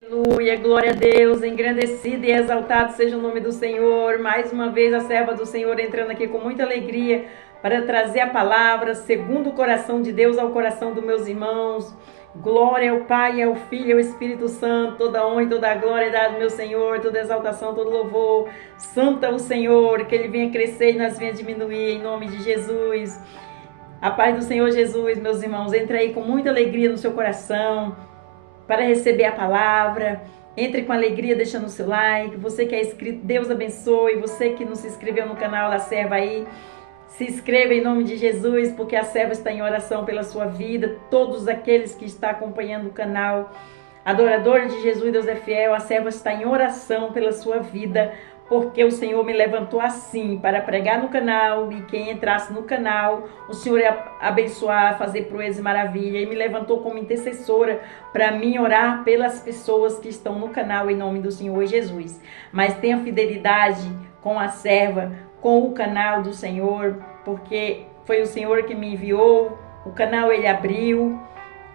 Aleluia, glória a Deus, engrandecido e exaltado seja o nome do Senhor. Mais uma vez a serva do Senhor entrando aqui com muita alegria para trazer a palavra segundo o coração de Deus ao coração dos meus irmãos. Glória ao Pai, ao Filho e ao Espírito Santo, toda honra e toda glória é dada ao meu Senhor, toda exaltação, todo louvor. Santo é o Senhor, que Ele venha crescer e nós venha diminuir, em nome de Jesus. A paz do Senhor Jesus, meus irmãos, entre aí com muita alegria no seu coração para receber a palavra. Entre com alegria deixando o seu like. Você que é inscrito, Deus abençoe. Você que não se inscreveu no canal da serva aí, se inscreva em nome de Jesus, porque a serva está em oração pela sua vida. Todos aqueles que estão acompanhando o canal, adorador de Jesus, Deus é fiel, a serva está em oração pela sua vida, porque o Senhor me levantou assim, para pregar no canal, e quem entrasse no canal, o Senhor ia abençoar, fazer proezas e maravilha, e me levantou como intercessora, para mim orar pelas pessoas que estão no canal, em nome do Senhor Jesus. Mas tenha fidelidade com a serva, com o canal do Senhor, porque foi o Senhor que me enviou, o canal Ele abriu,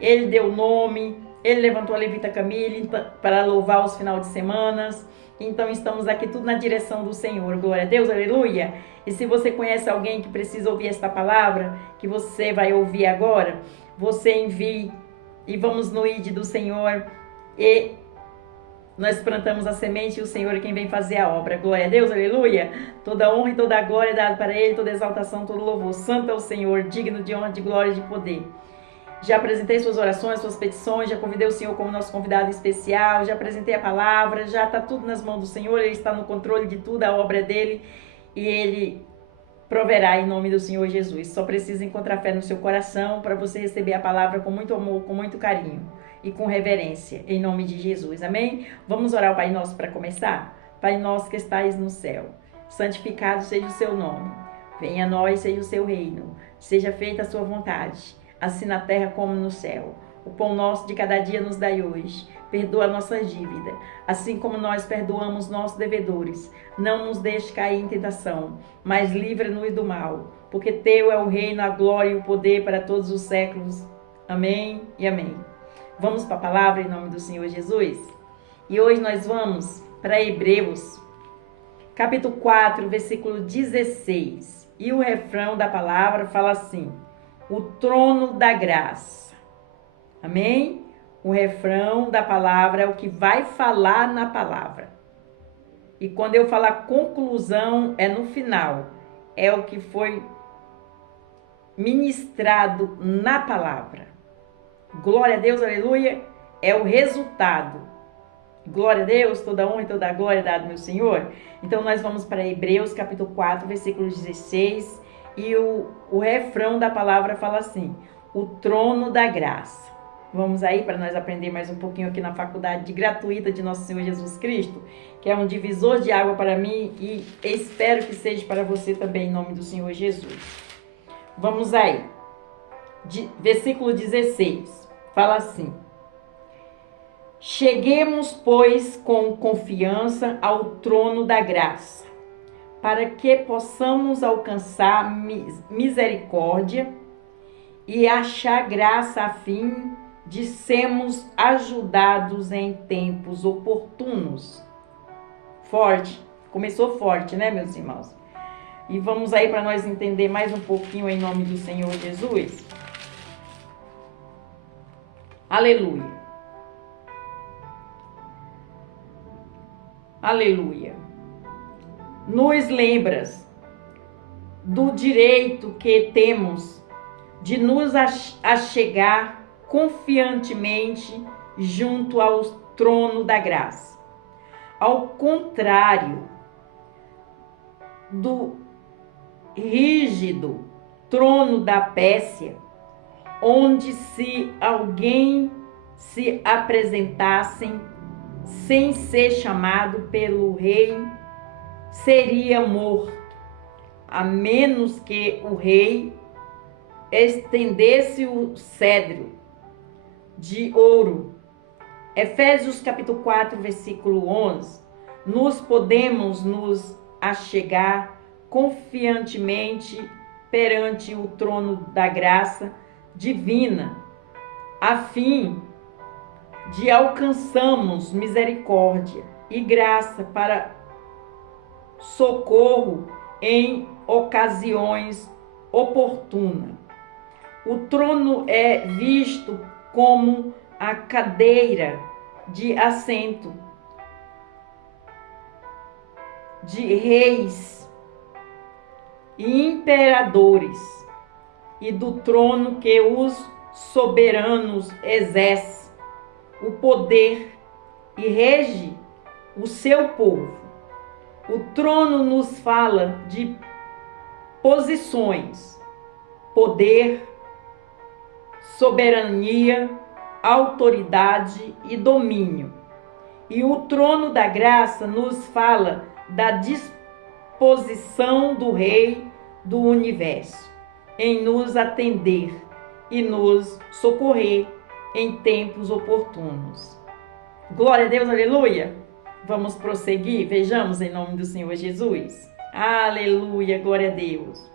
Ele deu nome, Ele levantou a Levita Camille para louvar os finais de semanas. Então estamos aqui tudo na direção do Senhor, glória a Deus, aleluia. E se você conhece alguém que precisa ouvir esta palavra, que você vai ouvir agora, você envie e vamos no ID do Senhor e nós plantamos a semente e o Senhor é quem vem fazer a obra, glória a Deus, aleluia. Toda honra e toda glória é dada para Ele, toda exaltação, todo louvor, santo é o Senhor, digno de honra, de glória e de poder. Já apresentei suas orações, suas petições, já convidei o Senhor como nosso convidado especial, já apresentei a palavra, já está tudo nas mãos do Senhor, Ele está no controle de tudo, a obra é dEle, e Ele proverá em nome do Senhor Jesus. Só precisa encontrar fé no seu coração para você receber a palavra com muito amor, com muito carinho e com reverência, em nome de Jesus, amém? Vamos orar ao Pai Nosso para começar? Pai Nosso que estais no céu, santificado seja o seu nome, venha a nós, seja o seu reino, seja feita a sua vontade, assim na terra como no céu. O pão nosso de cada dia nos dai hoje. Perdoa a nossa dívida, assim como nós perdoamos nossos devedores. Não nos deixe cair em tentação, mas livra-nos do mal. Porque teu é o reino, a glória e o poder para todos os séculos. Amém e amém. Vamos para a palavra em nome do Senhor Jesus? E hoje nós vamos para Hebreus, capítulo 4, versículo 16. E o refrão da palavra fala assim: o trono da graça. Amém? O refrão da palavra é o que vai falar na palavra. E quando eu falar conclusão, é no final. É o que foi ministrado na palavra. Glória a Deus, aleluia. É o resultado. Glória a Deus, toda honra e toda glória dada, meu Senhor. Então nós vamos para Hebreus, capítulo 4, versículo 16. E o refrão da palavra fala assim: o trono da graça. Vamos aí para nós aprender mais um pouquinho aqui na faculdade gratuita de Nosso Senhor Jesus Cristo, que é um divisor de água para mim e espero que seja para você também, em nome do Senhor Jesus. Vamos aí. Versículo 16. Fala assim: cheguemos, pois, com confiança ao trono da graça, para que possamos alcançar misericórdia e achar graça a fim de sermos ajudados em tempos oportunos. Forte, começou forte, né, meus irmãos? E vamos aí para nós entender mais um pouquinho em nome do Senhor Jesus. Aleluia. Aleluia. Nos lembras do direito que temos de nos achegar confiantemente junto ao trono da graça. Ao contrário do rígido trono da Pérsia, onde se alguém se apresentasse sem ser chamado pelo rei, seria morto, a menos que o rei estendesse o cedro de ouro. Efésios capítulo 4, versículo 11. Podemos nos achegar confiantemente perante o trono da graça divina, a fim de alcançarmos misericórdia e graça para socorro em ocasiões oportunas. O trono é visto como a cadeira de assento de reis e imperadores e do trono que os soberanos exercem o poder e rege o seu povo. O trono nos fala de posições, poder, soberania, autoridade e domínio. E o trono da graça nos fala da disposição do Rei do Universo em nos atender e nos socorrer em tempos oportunos. Glória a Deus, aleluia! Vamos prosseguir? Vejamos em nome do Senhor Jesus. Aleluia, glória a Deus.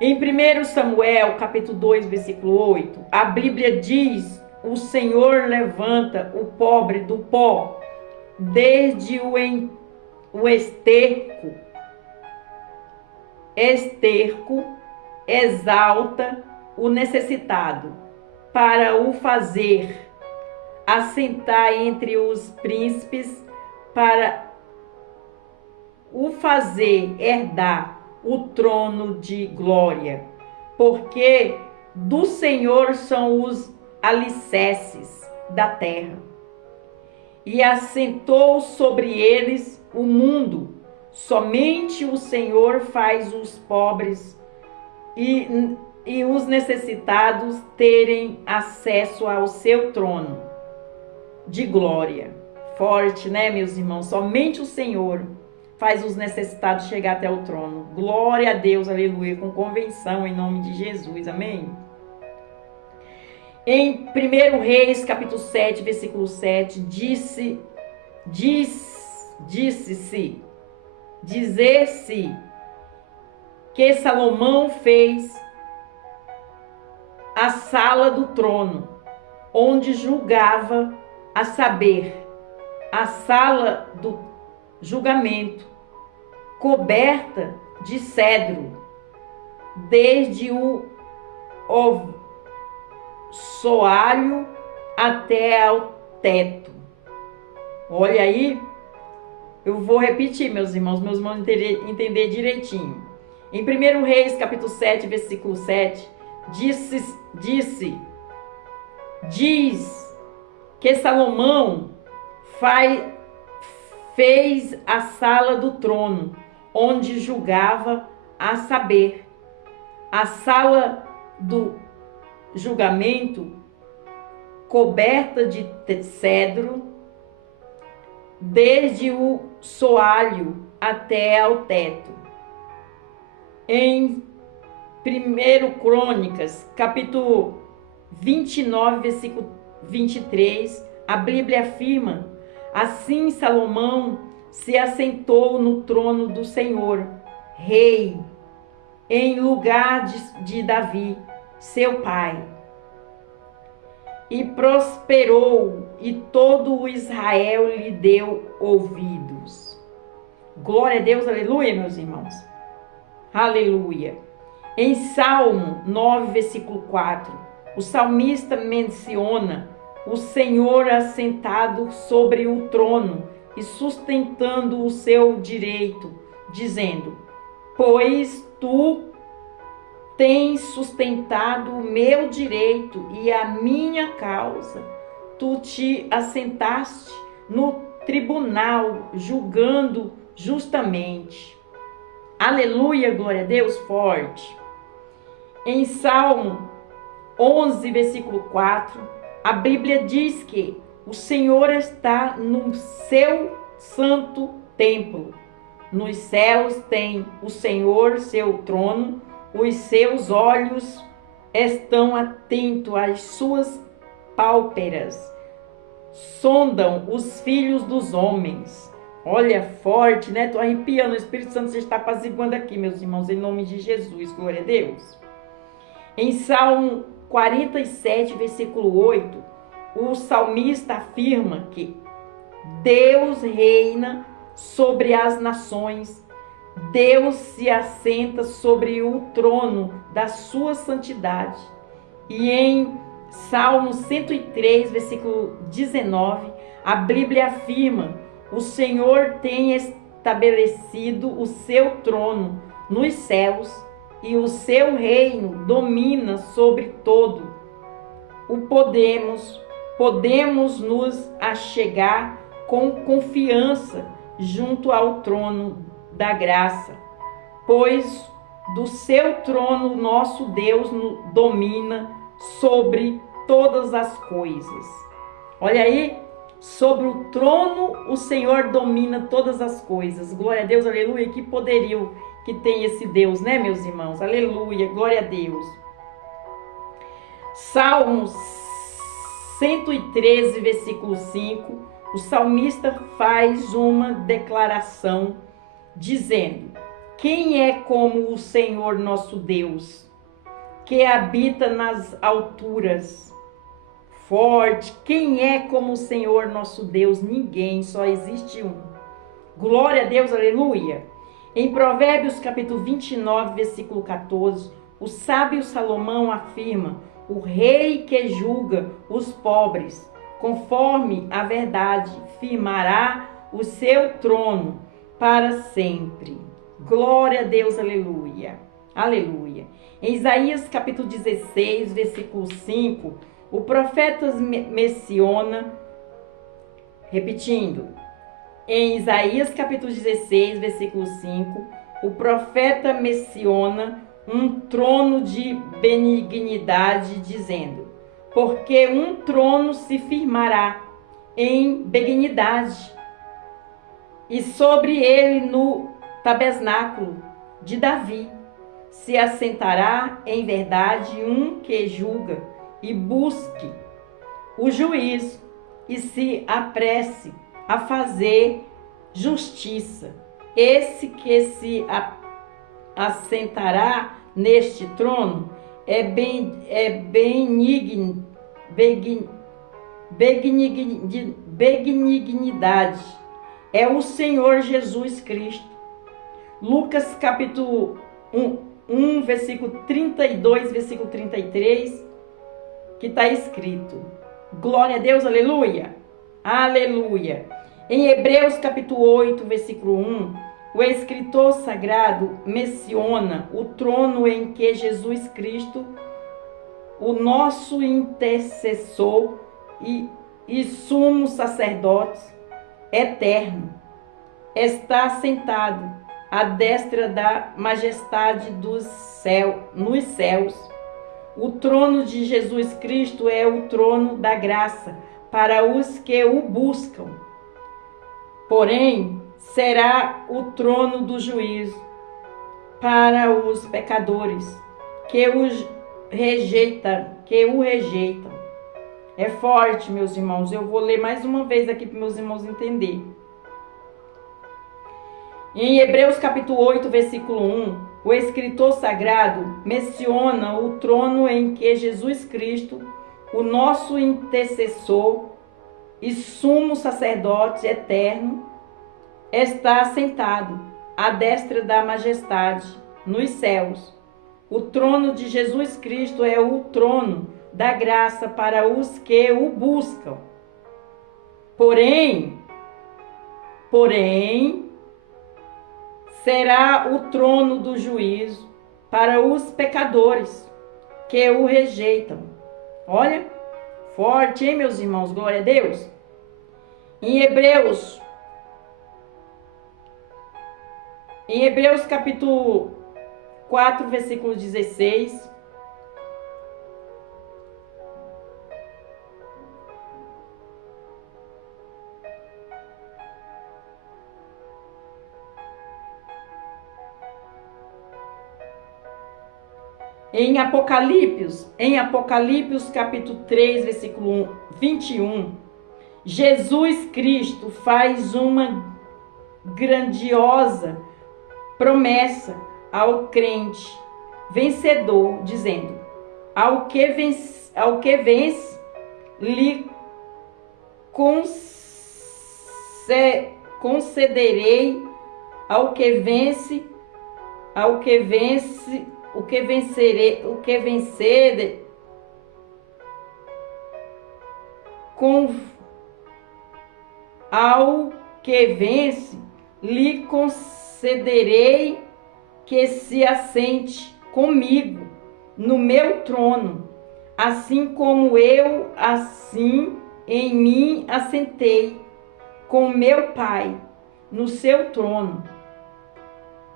Em 1 Samuel, capítulo 2, versículo 8, a Bíblia diz: o Senhor levanta o pobre do pó, desde o esterco exalta o necessitado, para o fazer assentar entre os príncipes, para o fazer herdar o trono de glória, porque do Senhor são os alicerces da terra, e assentou sobre eles o mundo. Somente o Senhor faz os pobres e os necessitados terem acesso ao seu trono de glória. Forte, né, meus irmãos? Somente o Senhor faz os necessitados chegar até o trono. Glória a Deus, aleluia, com convenção em nome de Jesus, amém? Em 1 Reis, capítulo 7, versículo 7, dizer-se que Salomão fez a sala do trono, onde julgava, a saber, a sala do julgamento, coberta de cedro, desde o soalho até ao teto. Olha aí, eu vou repetir, meus irmãos entender direitinho. Em 1 Reis, capítulo 7, versículo 7, diz que Salomão fez a sala do trono, onde julgava, a saber, a sala do julgamento, coberta de cedro, desde o soalho até ao teto. Em 1 Crônicas, capítulo 29, versículo 23, a Bíblia afirma: assim Salomão se assentou no trono do Senhor, rei, em lugar de Davi, seu pai. E prosperou, e todo o Israel lhe deu ouvidos. Glória a Deus, aleluia, meus irmãos. Aleluia. Em Salmo 9, versículo 4, o salmista menciona o Senhor assentado sobre o trono e sustentando o seu direito, dizendo: pois tu tens sustentado o meu direito e a minha causa. Tu te assentaste no tribunal, julgando justamente. Aleluia, glória a Deus, forte. Em Salmo 11, versículo 4, a Bíblia diz que o Senhor está no seu santo templo. Nos céus tem o Senhor seu trono, os seus olhos estão atentos às suas pálpebras, sondam os filhos dos homens. Olha, forte, né? Tô arrepiando, o Espírito Santo está apaziguando aqui, meus irmãos, em nome de Jesus, glória a Deus. Em Salmo 47, versículo 8, o salmista afirma que Deus reina sobre as nações, Deus se assenta sobre o trono da sua santidade. E em Salmo 103, versículo 19, a Bíblia afirma: o Senhor tem estabelecido o seu trono nos céus e o seu reino domina sobre todo. Podemos nos achegar com confiança junto ao trono da graça, pois do seu trono nosso Deus domina sobre todas as coisas. Olha aí, sobre o trono o Senhor domina todas as coisas. Glória a Deus, aleluia, que poderio que tem esse Deus, né, meus irmãos? Aleluia, glória a Deus. Salmos 113, versículo 5, o salmista faz uma declaração dizendo: quem é como o Senhor nosso Deus, que habita nas alturas, forte? Quem é como o Senhor nosso Deus? Ninguém, só existe um. Glória a Deus, aleluia. Em Provérbios capítulo 29, versículo 14, o sábio Salomão afirma: o rei que julga os pobres, conforme a verdade, firmará o seu trono para sempre. Glória a Deus, aleluia. Aleluia. Em Isaías capítulo 16, versículo 5, o profeta menciona, repetindo, em Isaías capítulo 16, versículo 5, o profeta menciona um trono de benignidade, dizendo: porque um trono se firmará em benignidade, e sobre ele no tabernáculo de Davi se assentará em verdade um que julga e busque o juízo e se apresse a fazer justiça. Esse que se assentará neste trono é benignidade, é o Senhor Jesus Cristo. Lucas capítulo 1, versículo 32, versículo 33, que está escrito. Glória a Deus, aleluia, aleluia. Em Hebreus capítulo 8, versículo 1, o escritor sagrado menciona o trono em que Jesus Cristo, o nosso intercessor e sumo sacerdote eterno, está sentado à destra da majestade nos céus. O trono de Jesus Cristo é o trono da graça para os que o buscam. Porém, será o trono do juízo para os pecadores que o rejeitam. É forte, meus irmãos. Eu vou ler mais uma vez aqui para meus irmãos entenderem. Em Hebreus capítulo 8, versículo 1, o escritor sagrado menciona o trono em que Jesus Cristo, o nosso intercessor e sumo sacerdote eterno, está sentado à destra da majestade nos céus. O trono de Jesus Cristo é o trono da graça para os que o buscam. Porém, será o trono do juízo para os pecadores que o rejeitam. Olha, forte, hein, meus irmãos? Glória a Deus. Em Hebreus capítulo 4, versículo 16, em Apocalipse capítulo 3, versículo 21, Jesus Cristo faz uma grandiosa promessa ao crente vencedor, dizendo: ao que vence, lhe concederei ao que vence, o que vencer, ao que vence, lhe concederei que se assente comigo no meu trono, assim como eu assim em mim assentei com meu Pai no seu trono.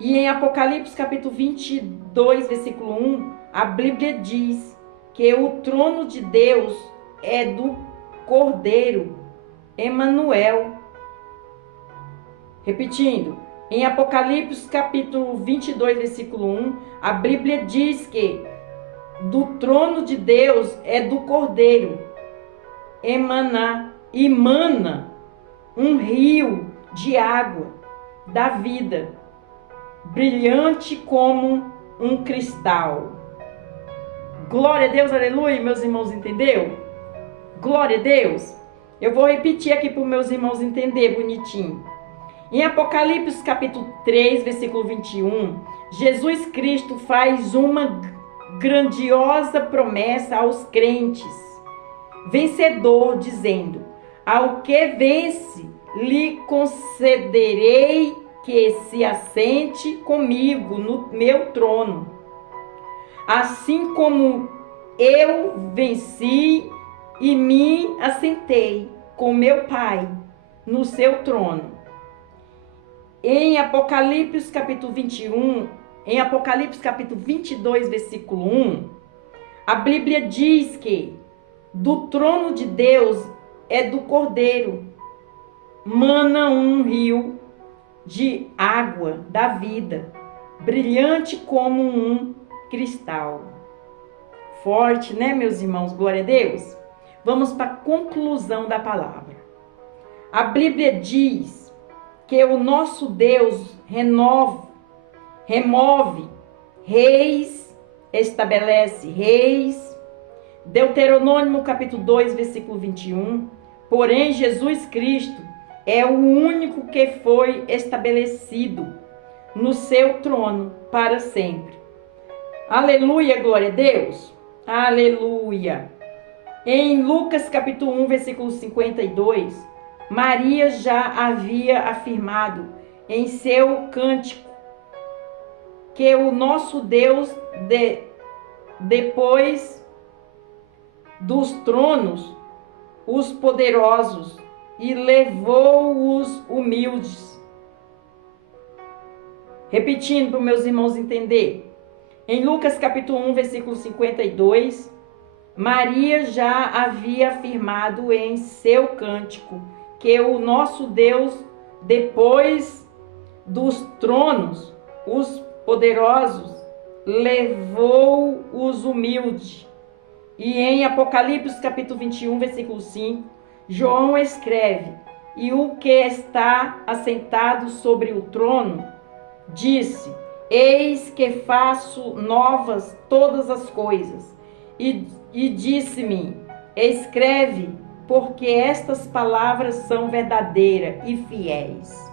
E em Apocalipse capítulo 22, versículo 1, a Bíblia diz que o trono de Deus é do Cordeiro, Emanuel. Repetindo, em Apocalipse capítulo 22, versículo 1, a Bíblia diz que do trono de Deus é do Cordeiro, emana um rio de água da vida, brilhante como um cristal. Glória a Deus, aleluia, meus irmãos, entendeu? Glória a Deus. Eu vou repetir aqui para os meus irmãos entender bonitinho. Em Apocalipse capítulo 3, versículo 21, Jesus Cristo faz uma grandiosa promessa aos crentes, vencedor, dizendo: ao que vence, lhe concederei que se assente comigo no meu trono, assim como eu venci e me assentei com meu Pai no seu trono. Em Apocalipse capítulo 21, em Apocalipse capítulo 22, versículo 1, a Bíblia diz que do trono de Deus é do Cordeiro, mana um rio de água da vida, brilhante como um cristal. Forte, né, meus irmãos? Glória a Deus. Vamos para a conclusão da palavra. A Bíblia diz que o nosso Deus remove reis, estabelece reis. Deuteronômio capítulo 2, versículo 21. Porém, Jesus Cristo é o único que foi estabelecido no seu trono para sempre. Aleluia, glória a Deus. Aleluia. Em Lucas capítulo 1, versículo 52, Maria já havia afirmado em seu cântico que o nosso Deus, depois dos tronos, os poderosos, e levou os humildes. Repetindo para os meus irmãos entender. Em Lucas capítulo 1, versículo 52, Maria já havia afirmado em seu cântico que o nosso Deus, depois dos tronos, os poderosos, levou os humildes. E em Apocalipse capítulo 21, versículo 5, João escreve: e o que está assentado sobre o trono disse: eis que faço novas todas as coisas. E disse-me: escreve, porque estas palavras são verdadeiras e fiéis.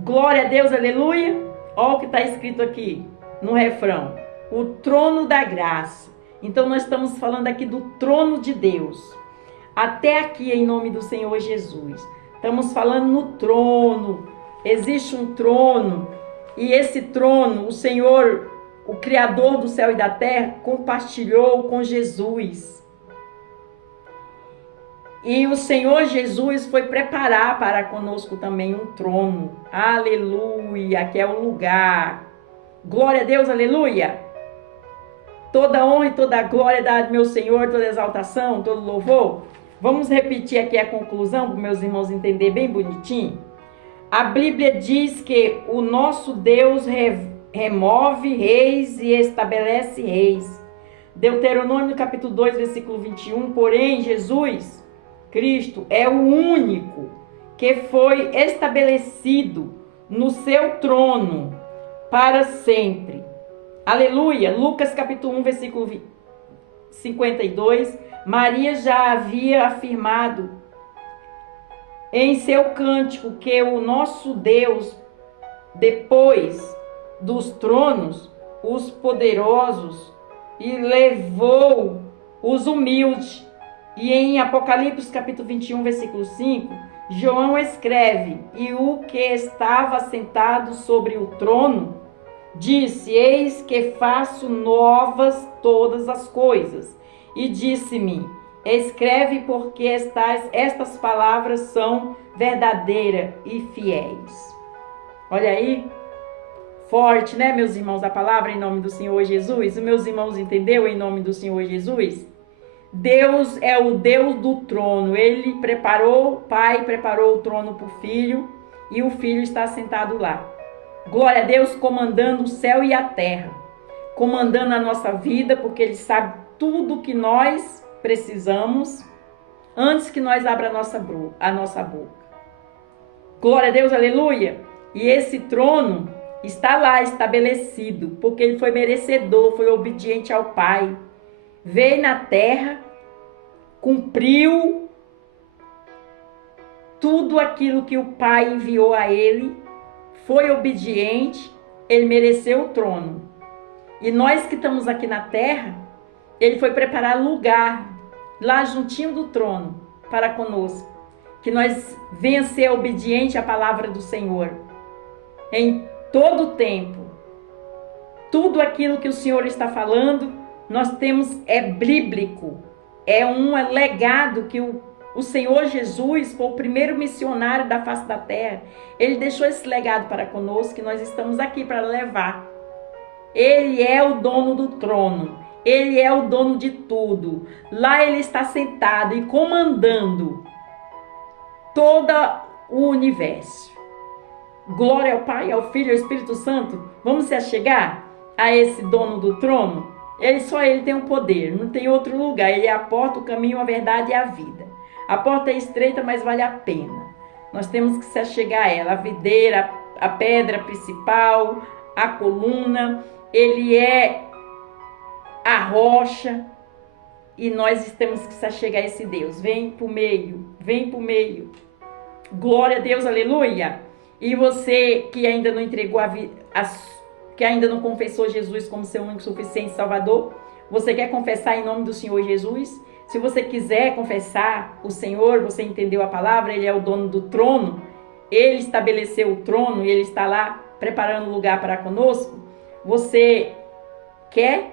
Glória a Deus, aleluia. Olha o que está escrito aqui no refrão: o trono da graça. Então nós estamos falando aqui do trono de Deus. Até aqui, em nome do Senhor Jesus, estamos falando no trono. Existe um trono, e esse trono, o Senhor, o Criador do céu e da terra, compartilhou com Jesus. E o Senhor Jesus foi preparar para conosco também um trono. Aleluia, que é o lugar. Glória a Deus, aleluia. Toda honra e toda glória dá ao meu Senhor, toda exaltação, todo louvor. Vamos repetir aqui a conclusão para os meus irmãos entenderem bem bonitinho. A Bíblia diz que o nosso Deus remove reis e estabelece reis. Deuteronômio capítulo 2, versículo 21. Porém, Jesus Cristo é o único que foi estabelecido no seu trono para sempre. Aleluia. Lucas capítulo 1, versículo 52. Maria já havia afirmado em seu cântico que o nosso Deus, depois dos tronos, os poderosos e levou os humildes. E em Apocalipse capítulo 21, versículo 5, João escreve: e o que estava sentado sobre o trono disse: eis que faço novas todas as coisas. E disse-me: escreve, porque estas palavras são verdadeiras e fiéis. Olha aí, forte, né, meus irmãos, a palavra em nome do Senhor Jesus? Os meus irmãos entendeu em nome do Senhor Jesus? Deus é o Deus do trono. Ele preparou, o Pai preparou o trono para o Filho, e o Filho está sentado lá. Glória a Deus, comandando o céu e a terra, comandando a nossa vida, porque Ele sabe tudo que nós precisamos antes que nós abra a nossa boca. Glória a Deus, aleluia. E esse trono está lá estabelecido, porque Ele foi merecedor, foi obediente ao Pai. Veio na terra, cumpriu tudo aquilo que o Pai enviou a Ele, foi obediente, Ele mereceu o trono. E nós que estamos aqui na terra, Ele foi preparar lugar, lá juntinho do trono, para conosco. Que nós venha ser obediente à palavra do Senhor. Em todo o tempo. Tudo aquilo que o Senhor está falando, nós temos, é bíblico. É um legado que o Senhor Jesus foi o primeiro missionário da face da terra. Ele deixou esse legado para conosco, que nós estamos aqui para levar. Ele é o dono do trono. Ele é o dono de tudo. Lá Ele está sentado e comandando todo o universo. Glória ao Pai, ao Filho e ao Espírito Santo. Vamos se achegar a esse dono do trono? Só Ele tem o poder, não tem outro lugar. Ele é a porta, o caminho, a verdade e a vida. A porta é estreita, mas vale a pena. Nós temos que se achegar a ela. A videira, a pedra principal, a coluna. Ele é a rocha. E nós temos que se achegar a esse Deus. Vem pro meio, vem pro meio. Glória a Deus, aleluia. E você que ainda não entregou que ainda não confessou Jesus como seu único suficiente Salvador, você quer confessar em nome do Senhor Jesus? Se você quiser confessar o Senhor, você entendeu a palavra, Ele é o dono do trono, Ele estabeleceu o trono e Ele está lá preparando lugar para conosco. Você quer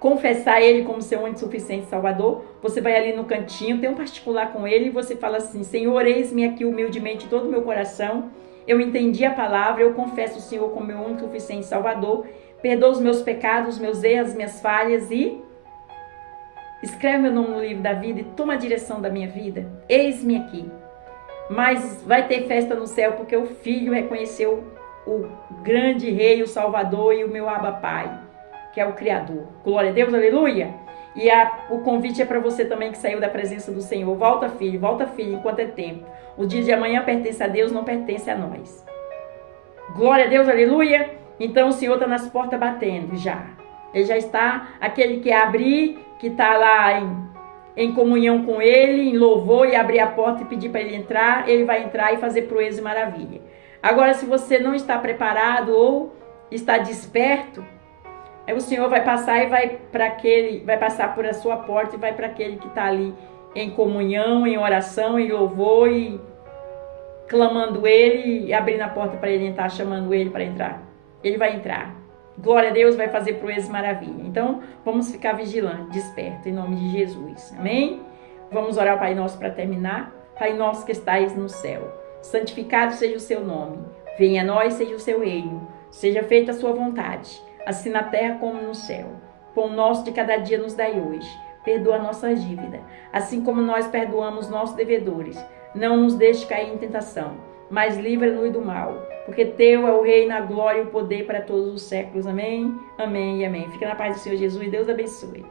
confessar Ele como seu único suficiente Salvador? Você vai ali no cantinho, tem um particular com Ele e você fala assim: Senhor, eis-me aqui humildemente todo o meu coração. Eu entendi a palavra, eu confesso o Senhor como meu único suficiente Salvador. Perdoa os meus pecados, os meus erros, as minhas falhas e escreve meu nome no livro da vida e toma a direção da minha vida. Eis-me aqui. Mas vai ter festa no céu porque o Filho reconheceu o grande Rei, o Salvador e o meu Abba Pai, que é o Criador. Glória a Deus, aleluia. E o convite é para você também que saiu da presença do Senhor. Volta, filho, enquanto é tempo. O dia de amanhã pertence a Deus, não pertence a nós. Glória a Deus, aleluia. Então o Senhor está nas portas batendo já. Ele já está, aquele que abrir, que está lá em comunhão com Ele, em louvor, e abrir a porta e pedir para Ele entrar, Ele vai entrar e fazer proeza e maravilha. Agora, se você não está preparado ou está desperto, aí o Senhor vai passar e vai passar por a sua porta e vai para aquele que está ali em comunhão, em oração, em louvor e clamando Ele e abrindo a porta para Ele entrar, chamando Ele para entrar. Ele vai entrar. Glória a Deus, vai fazer proeza e maravilha. Então, vamos ficar vigilantes, despertos, em nome de Jesus. Amém? Vamos orar ao Pai Nosso para terminar. Pai Nosso que estais no céu, santificado seja o seu nome. Venha a nós, seja o seu reino. Seja feita a sua vontade, assim na terra como no céu. Pão nosso de cada dia nos dai hoje. Perdoa a nossa dívida, assim como nós perdoamos nossos devedores. Não nos deixe cair em tentação, mas livra-nos do mal. Porque teu é o reino, a glória e o poder para todos os séculos. Amém, amém e amém. Fica na paz do Senhor Jesus e Deus abençoe.